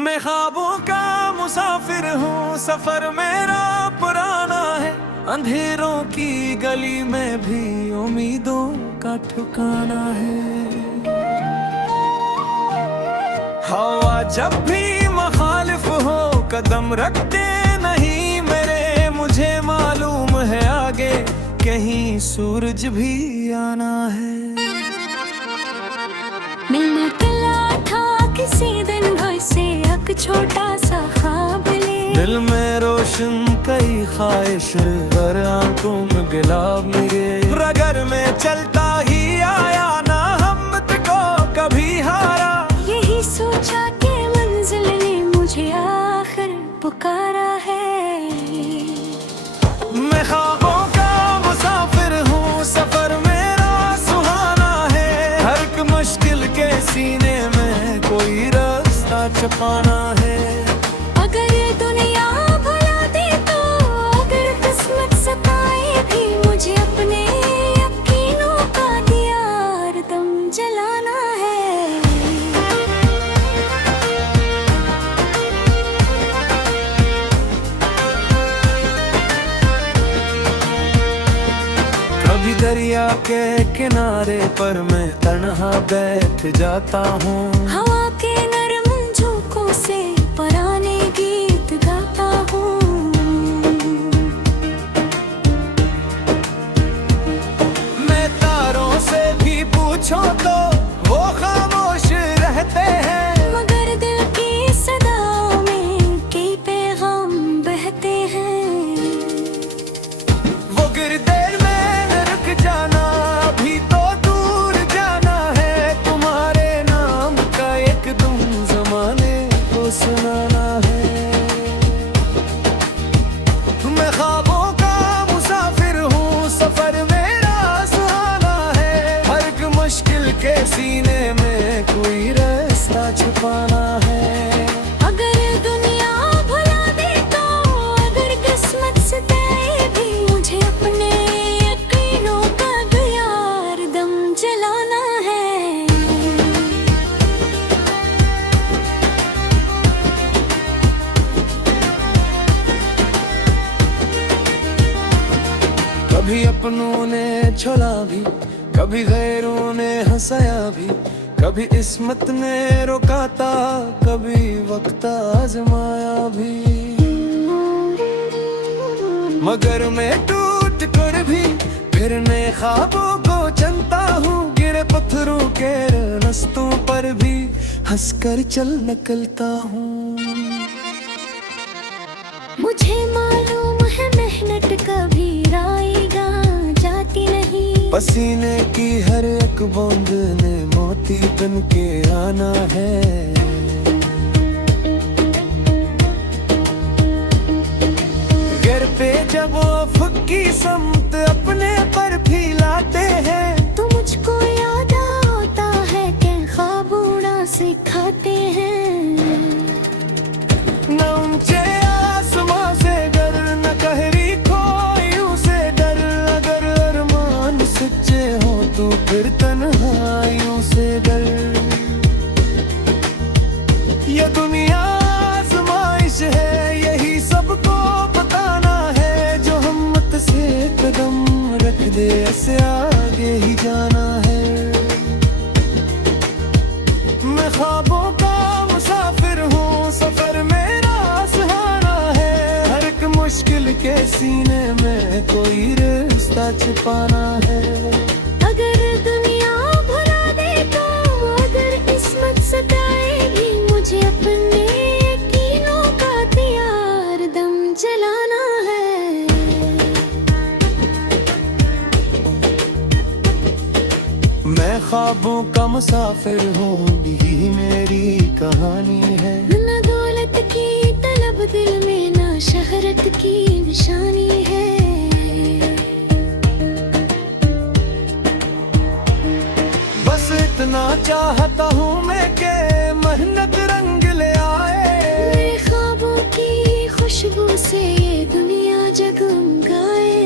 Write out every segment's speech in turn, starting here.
मैं ख्वाबों का मुसाफिर हूँ, सफर मेरा पुराना है। अंधेरों की गली में भी उम्मीदों का ठिकाना है। हवा जब भी मुखालिफ हो कदम रखते नहीं मेरे। मुझे मालूम है आगे कहीं सूरज भी आना है। मिलना कला था किसी दिन घर से एक छोटा सा ख्वाब ले। दिल में रोशन कई ख्वाहिश हर आंखों में गुलाब मेरे। रगर में चलता ही आया ना हिम्मत को कभी हारा। यही सोचा कि मंजिल ने मुझे आखिर पुकारा है। मैं ख्वाबों का मुसाफिर हूँ, सफर मेरा सुहाना है। हर एक मुश्किल के सीने में कोई रास्ता छुपाना है। अगर ये दुनिया भुला दे तो, अगर किस्मत सताए भी, मुझे अपने यकीनों का दिया दम जलाना है। कभी दरिया के किनारे पर मैं तन्हा बैठ जाता हूँ। हवा के नरम झोंकों से पुराने गीत गाता हूँ। मैं तारों से भी पूछो तो वो खामोश रहते हैं। मगर दिल की सदाओं में कई पैगाम बहते हैं। वो गिरदेर में न रुक जाना, अभी तो दूर जाना है। तुम्हारे नाम का एक दुम जमाने को सुनाना है। मैं ख्वाबों का मुसाफिर हूँ, सफर मेरा सुहाना है। हर एक मुश्किल के सीने में कोई रास्ता छुपाना है। अगर दुनिया भुला दे तो, अगर किस्मत सताए भी, मुझे अपने यकीनों का दिया दम जलाना है। कभी अपनों ने छुड़ा भी, कभी गैरों ने हंसाया भी। कभी किस्मत ने रोका था, कभी वक्त आजमाया भी। मगर मैं टूट कर भी फिर नए ख्वाबों को चलता हूँ। गिरे पत्थरों के रास्तों पर भी हंसकर चल निकलता हूँ। मुझे मालूम है मेहनत कभी राएगा जाती नहीं। पसीने की हर एक बूंद ने मोती बन के आना है। गिर पे जब वो फुक्की समत अपने पर फैलाते हैं, तो मुझको याद आता है कि ख्वाब उड़ना सिखाते हैं। न ऊंचे आसमां से डर, न गहरी खोयों से डर। अगर अरमान सच्चे हो तो फिर तन्हाइयों से डर। ये दुनिया आजमाइश है, यही सबको बताना है। जो हिम्मत से कदम रख दे ऐसे आगे ही जाना है। मैं ख्वाबों का मुसाफिर हूँ, सफर मेरा सुहाना है। हर एक मुश्किल के सीने में कोई रास्ता छुपाना है। अगर दुनिया भुला दे तो, अगर किस्मत सताए भी, मुझे अपने यकीनों का दिया दम जलाना है। मैं ख्वाबों का मुसाफिर हूँ, यही मेरी कहानी है। न दौलत की तलब दिल में, न शहरत की निशानी है। बस इतना चाहता हूँ मैं कि मेहनत रंग ले आए। मेरे ख्वाबों की खुशबू से ये दुनिया जगमगाए।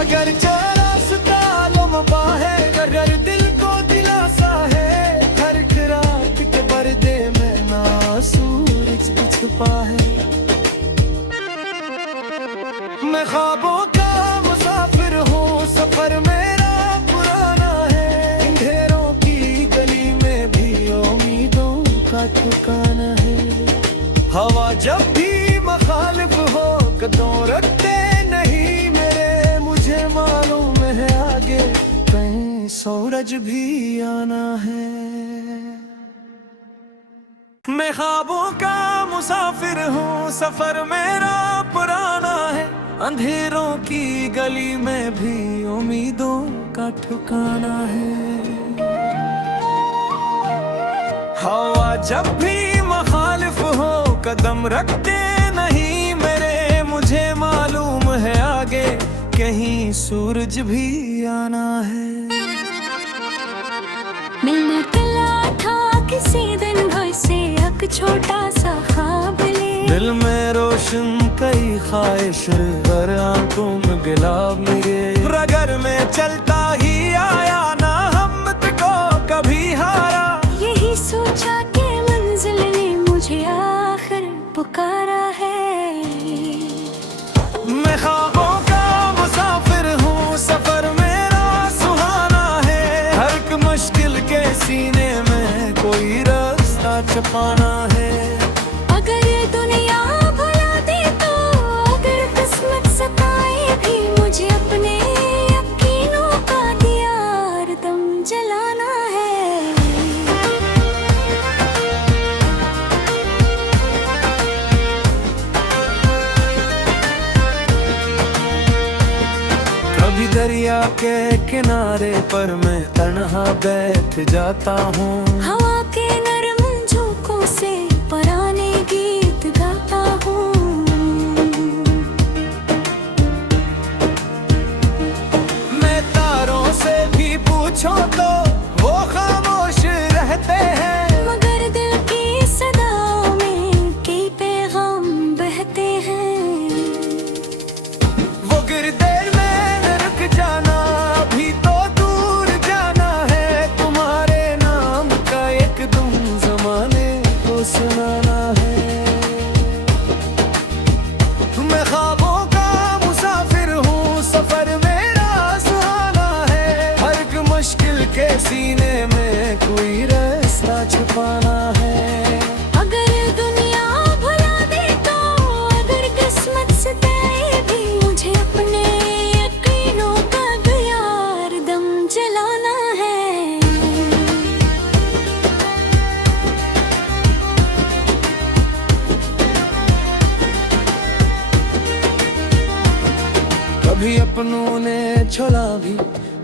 अगर रास्ता लंबा है, अगर दिल को दिलासा है। हर एक रात के पर्दे रास्ता है। मैं ख्वाबों का मुसाफिर हूँ, सफर मेरा पुराना है। अंधेरों की गली में भी उम्मीदों का ठिकाना है। हवा जब भी मुखालिफ हो कदम रखते नहीं मेरे, मुझे मालूम है आगे कहीं सूरज भी आना है। मैं ख्वाबों का मुसाफिर हूँ, सफर मेरा पुराना है। अंधेरों की गली में भी उम्मीदों का ठिकाना है। हवा जब भी मुखालिफ हो कदम रखते नहीं मेरे, मुझे मालूम है आगे कहीं सूरज भी आना है। मैं निकला था किसी दिन घर से, एक छोटा सा ख्वाब ले। दिल में रोशन कई ख्वाहिश, हर आंखों में गुलाब मेरे। रगर में चलता ही आया ना हिम्मत को कभी हारा, यही सोचा कि मंजिल ने मुझे आखिर पुकारा है। मैं ख्वाबों का मुसाफिर हूँ, सफर मेरा सुहाना है। हर एक मुश्किल के सीने में कोई रास्ता छुपाना है। अगर दुनिया भुला दे तो, अगर किस्मत सताए भी, मुझे अपने यकीनों का दिया हरदम जलाना है। कभी दरिया के किनारे पर मैं तन्हा बैठ जाता हूँ। हवा के नरम झोंकों से पुराने गीत गाता हूँ। मैं तारों से भी पूछो तो वो खामोश रहते हैं, मगर दिल की सदाओं में कई पैगाम बहते हैं। वो गिरदेर में रुक जाना, अभी तो दूर जाना है। तुम्हारे नाम का एक दुम जमाने को सुनाना है। मैं ख्वाबों का मुसाफिर हूँ, सफर मेरा सुहाना है। हर एक मुश्किल के सीने में कोई रास्ता छुपाना है। अगर दुनिया भुला दे तो, अगर किस्मत सताए भी, मुझे अपने यकीनों का दिया हरदम जलाना है। कभी अपनों ने छुड़ा भी,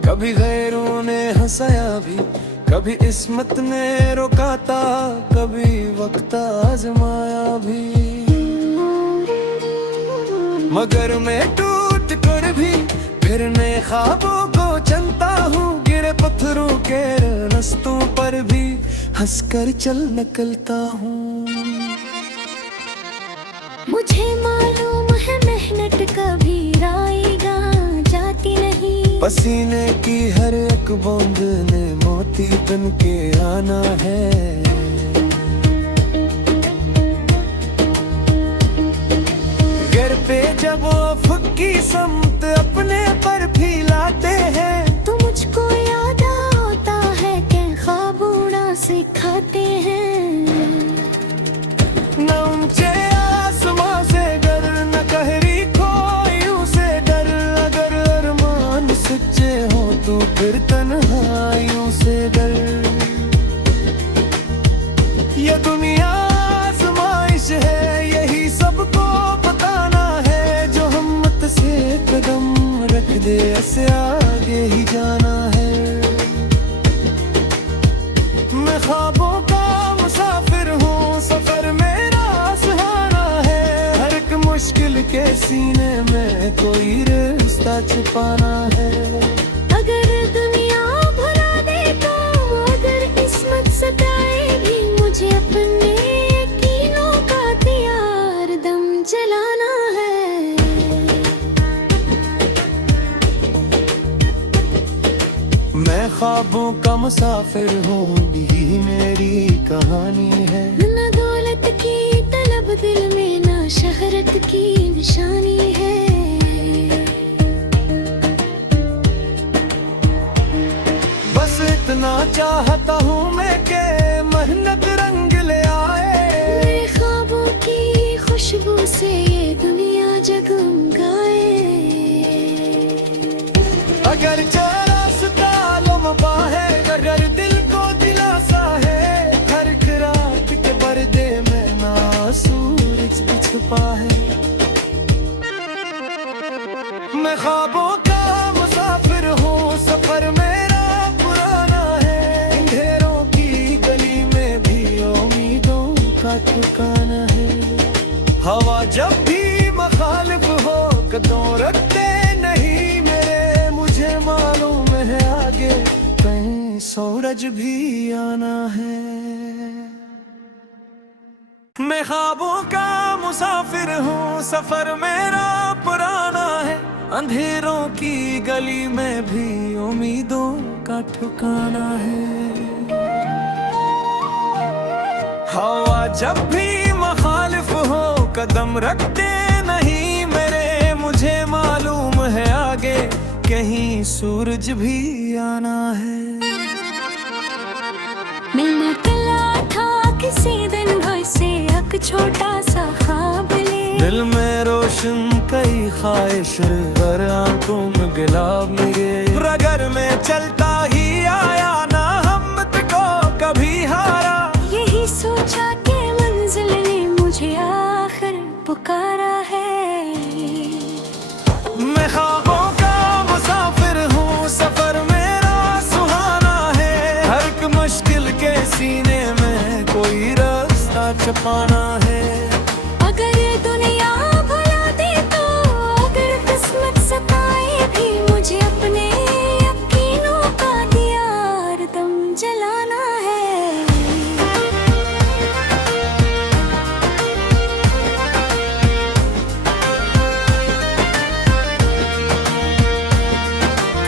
कभी गैरों ने हंसाया भी। कभी इस्मत ने रोका था, कभी वक्त आजमाया भी। मगर मैं टूट कर भी फिर नए ख्वाबों को चलता हूँ। गिरे पत्थरों के रास्तों पर भी हंसकर चल निकलता हूँ। मुझे मालूम है मेहनत कभी आएगा जाती नहीं। पसीने की हर एक बूंद ने मोती बन के आना है। घर पे जब अफक की समत अपने पर फैलाते हैं, तो मुझको याद आता है कि ख्वाब उड़ना सिखाते हैं। न ऊंचे आसमां से डर, न गहरी खोइयों से डर। अगर अरमान सच्चे हो तो फिर तन्हाइयों से डर। ये दुनिया आजमाइश है, यही सबको बताना है। जो हिम्मत से कदम रख दे, ऐसे आगे ही जाना है। मैं ख्वाबों का मुसाफिर हूँ, सफर मेरा सुहाना है। हर एक मुश्किल के सीने में कोई रास्ता छुपाना है। अगर दुनिया भुला दे तो, अगर किस्मत सताए भी, मुझे अपने यकीनों का दिया हरदम जलाना है। मैं ख्वाबों का मुसाफिर हूँ, यही मेरी कहानी है। न दौलत की तलब दिल में ना शहरत की निशानी है। बस इतना चाहता हूँ मैं कि मेहनत रंग ले आए, मेरे ख्वाबों की खुशबू से ये दुनिया जगमगाए। अगर रास्ता लंबा है, अगर दिल को दिलासा है, हर एक रात के पर्दे में ना सूरज भी छुपा है। मैं ख्वाबों का मुसाफिर हूँ, सफर मेरा पुराना है, अंधेरों की गली में भी उम्मीदों का ठिकाना है। हवा जब भी मुखालिफ हो कदम रखते नहीं मेरे, मुझे मालूम है आगे कहीं सूरज भी आना है। मैं ख्वाबों का मुसाफिर हूँ, सफर मेरा पुराना है, अंधेरों की गली में भी उम्मीदों का ठिकाना है। हवा जब भी मुखालिफ हो कदम रखते नहीं मेरे, मुझे मालूम है आगे कहीं सूरज भी आना है। मिलना तला था किसी दिन घर से एक छोटा सा ख्वाब ले, दिल में रोशन कई ख्वाहिश पर आंखों में गुलाब मिले। रगर में चलता ही आया ना हिम्मत को कभी हारा, यही सोचा कि मंजिल ने मुझे आखिर पुकारा है। मैं ख्वाबों का मुसाफिर हूँ, सफर मेरा सुहाना है, हर एक मुश्किल के सीने में कोई रास्ता छुपाना है। अगर ये दुनिया भुला दे तो, अगर किस्मत सताए भी, मुझे अपने यकीनों का दिया हरदम जलाना है।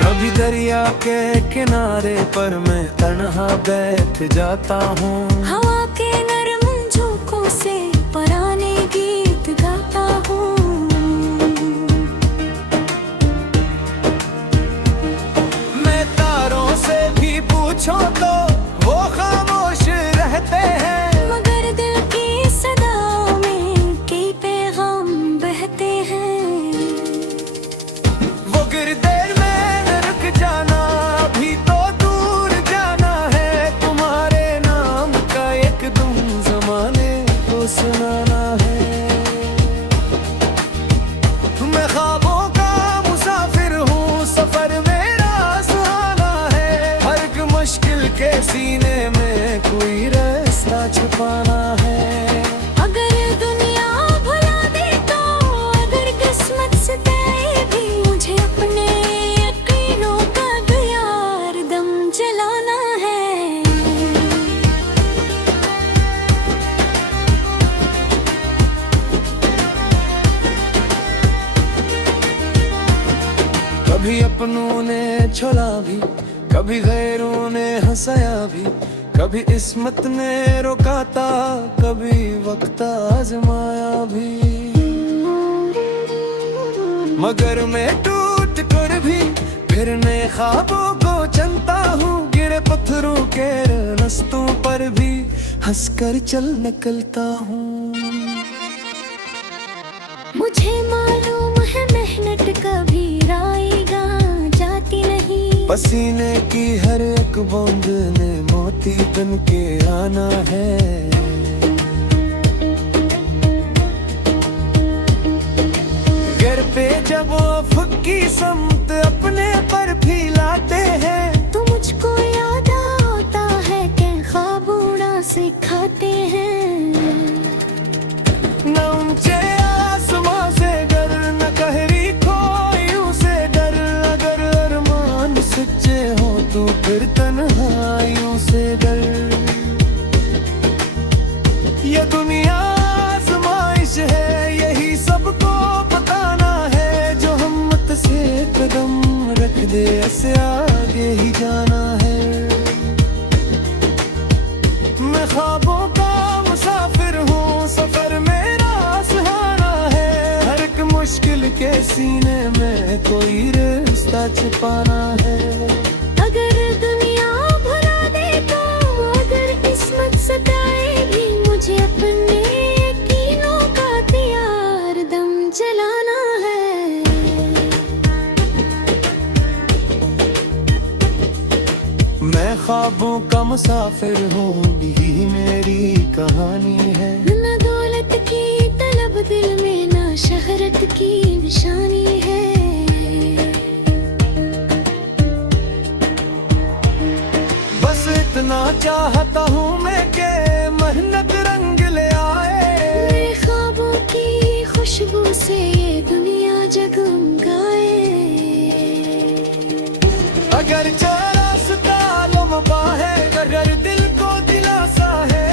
कभी दरिया के किनारे पर मैं तन्हा बैठ जाता हूँ, हवा के नरम झोंकों से पुराने गीत गाता हूँ। मैं तारों से भी पूछो तो वो खामोश रहते हैं, मगर दिल की सदाओं में कई पैगाम बहते हैं। वो गिरदेर में रुक जाना, अभी तो दूर जाना है, तुम्हारे नाम का एक दुम जमाने को सुनाना है। मैं ख्वाबों का मुसाफिर हूँ, सफर मेरा सुहाना है, हर एक मुश्किल के सीने में कोई रास्ता छुपाना है। अगर दुनिया भुला दे तो, अगर किस्मत सताए भी, मुझे अपने यकीनों का दिया हरदम जलाना है। कभी अपनों ने छुड़ा भी, कभी गैरों ने हंसाया भी, कभी इस्मत ने रोका था, कभी वक्त आजमाया भी, मगर मैं टूट कर भी फिर नए ख्वाबों को चलता हूँ। गिरे पत्थरों के रास्तों पर भी हंसकर चल निकलता हूँ। मुझे मालूम है मेहनत कभी राएगा जाती नहीं, पसीने की हर एक बूंद ने मोती बन के आना है। गिर पे जब अफक की समत अपने पर फैलाते हैं, तो मुझको याद आता है कि ख्वाब उड़ा सिखाते हैं। न ऊंचे आसमां से डर, न गहरी खोयों से डर, अगर अरमान सच्चे हो तो फिर तन्हाइयों से डर। ये दुनिया आजमाइश है, यही सबको बताना है, जो हिम्मत से कदम रख दे ऐसे आगे ही जाना है। मैं ख्वाबों का मुसाफिर हूँ, सफर मेरा के सीने में कोई रिश्ता छुपाना है। अगर दुनिया भुला दे तो, अगर किस्मत सताए भी, मुझे अपने यकीनों का दियार दम जलाना है। मैं ख्वाबों का मुसाफिर हूँ, यही मेरी कहानी है। न दौलत की तलब दिल में, न शहरत की निशानी है। बस इतना चाहता हूँ मैं कि मेहनत रंग ले आए। मेरे ख्वाबों की खुशबू से ये दुनिया जगमगाए। अगर रास्ता लम्बा है, अगर दिल को दिलासा है,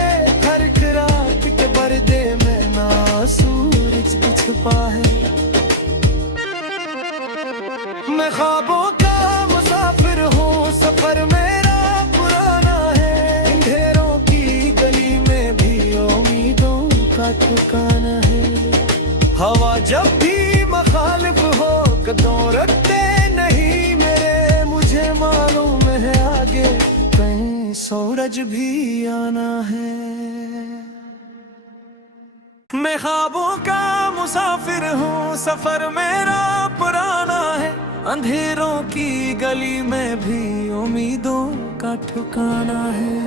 हर रात के पर्दे में ना सूरज छुपा है। मैं ख्वाबों का मुसाफिर हूँ, सफर मेरा पुराना है। अंधेरों की गली में भी उम्मीदों का ठिकाना है। हवा जब भी मुखालिफ हो, कदम रखते नहीं मेरे, मुझे मालूम है आगे कहीं सूरज भी आना है। मैं ख्वाबों का मुसाफिर हूँ, सफर मेरा पुराना है। अंधेरों की गली में भी उम्मीदों का ठिकाना है।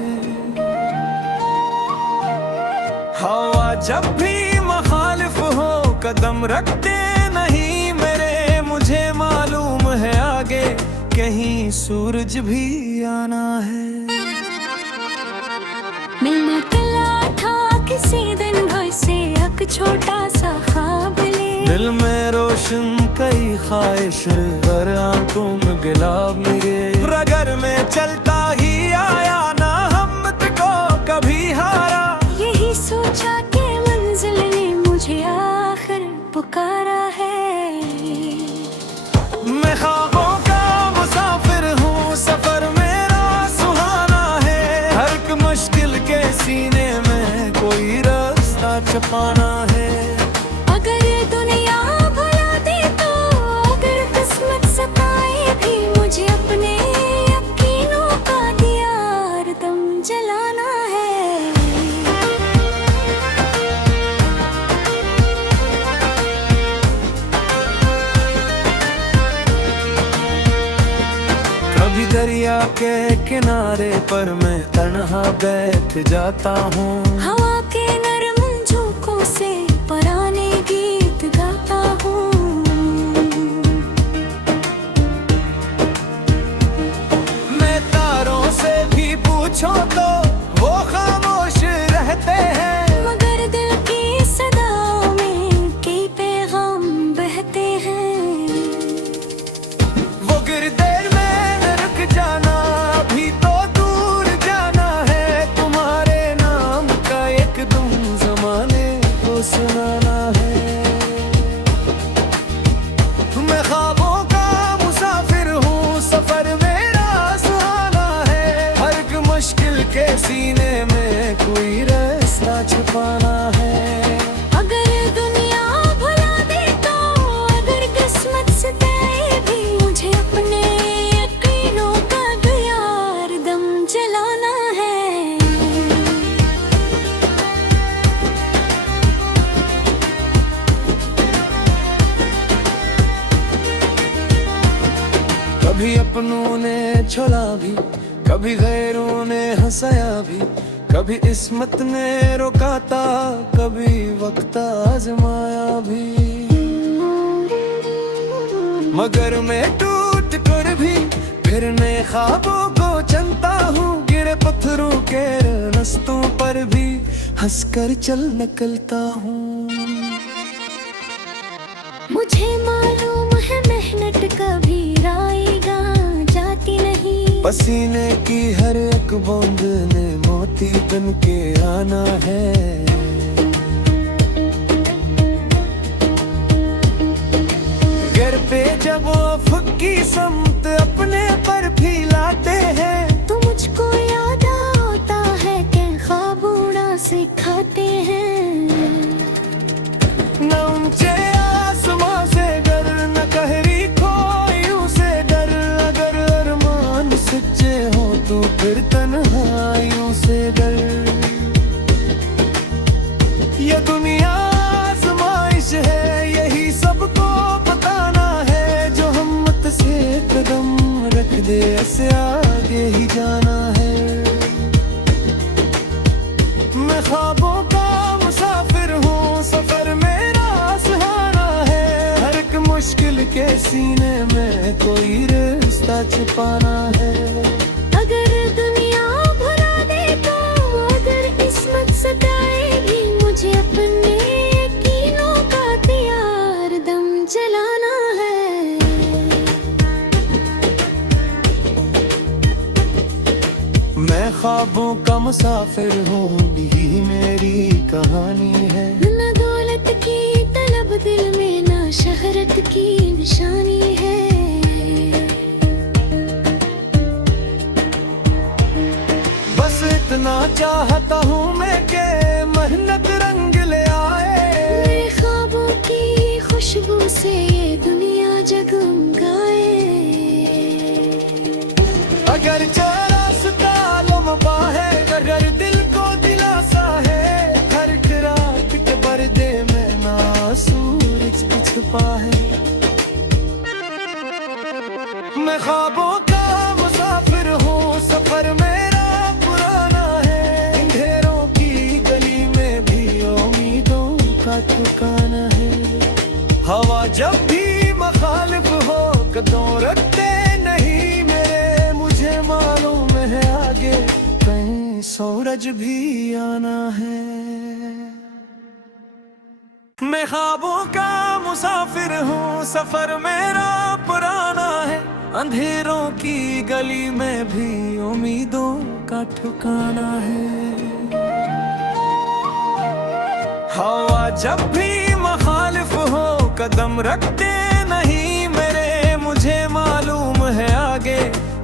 हवा जब भी मुखालिफ हो, कदम रखते नहीं मेरे, मुझे मालूम है आगे कहीं सूरज भी आना है। मैं निकला था किसी दिन घर से, एक छोटा सा ख्वाब ले। दिल में रोशन कई ख्वाहिश, हर आंखों में गुलाब मेरे। रगर में चलता ही आया, ना हिम्मत को कभी हारा। यही सोचा कि मंजिल ने मुझे आखिर पुकारा है। मैं ख्वाबों का मुसाफिर हूँ, सफर मेरा सुहाना है। हर एक मुश्किल के सीने में कोई रास्ता छुपाना है। अगर दुनिया भुला दे तो, अगर किस्मत सताए भी, मुझे अपने यकीनों का दियार दम जलाना है। कभी दरिया के किनारे पर मैं तन्हा बैठ जाता हूँ। हवा के नरम झोंकों से पुराने गीत गाता हूँ। मैं तारों से भी पूछो तो वो खामोश रहते हैं, मगर दिल की सदाओं में कई पैगाम बहते हैं। वो गिरदेर में न रुक जाना, अभी तो दूर जाना है। तुम्हारे नाम का एक दुम जमाने को सुनाना है। मैं ख्वाबों का मुसाफिर हूँ, सफर मेरा सुहाना है। हर एक मुश्किल के सीने में कोई रास्ता छुपाना है। अगर दुनिया भुला दे तो, अगर किस्मत सताए भी, मुझे अपने यकीनों का दियार दम जलाना है। कभी अपनों ने छुड़ा भी, कभी गैरों ने हंसाया भी। कभी इस्मत ने रोका था, कभी वक्त आजमाया भी। मगर मैं टूट कर भी फिर नए ख्वाबों को चलता हूँ। गिरे पत्थरों के रास्तों पर भी हंसकर चल निकलता हूँ। मुझे मालूम है मेहनत कभी आएगा जाती नहीं। पसीने की हर एक बूंद ने मोती बन के आना है। घर पे जब अफक की समत अपने पर फैलाते हैं, तो मुझको याद आता है कि ख्वाब उड़ना सिखाते हैं। न ऊंचे आसमां से ये दुनिया आजमाइश है, यही सबको बताना है। जो हिम्मत से कदम रख दे, ऐसे आगे ही जाना है। मैं ख्वाबों का मुसाफिर हूँ, सफर मेरा सुहाना है। हर एक मुश्किल के सीने में कोई रास्ता छिपाना है। अगर दुनिया भुला दे तो, अगर किस्मत सताए भी, मुझे अपने यकीनों का हथियार दम जलाना है। मैं ख्वाबों का मुसाफिर हूँ, यही मेरी कहानी है। न दौलत की तलब दिल में, न शहरत की निशानी है। बस इतना चाहता हूँ मैं कि मेहनत रंग ले आए। मेरे ख्वाबों की खुशबू से ये दुनिया जगमगाए। अगर रास्ता लम्बा है, अगर दिल को दिलासा है, हर एक रात के पर्दे में ना सूरज भी छुपा है। मैं ख्वाबों का मुसाफिर हूँ, सफर मेरा पुराना है। अंधेरों की गली में भी उम्मीदों का ठिकाना है। हवा जब भी मुखालिफ हो, कदम रखते नहीं मेरे। मुझे मालूम है आगे कहीं सूरज भी आना है। मैं ख्वाबों का मुसाफिर हूँ, सफर मेरा पुराना है। अंधेरों की गली में भी उम्मीदों का ठिकाना है। हवा जब भी मुखालिफ हो, कदम रखते नहीं मेरे। मुझे मालूम है आगे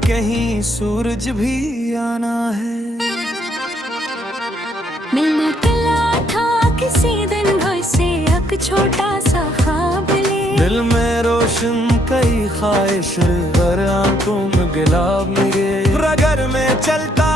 कहीं सूरज भी आना है। मैंने तला था किसी दिन घर से एक छोटा सा ख्वाब ले। दिल में रोशन कई ख्वाहिश, हर आंखों में गुलाब मेरे। रगर में चलता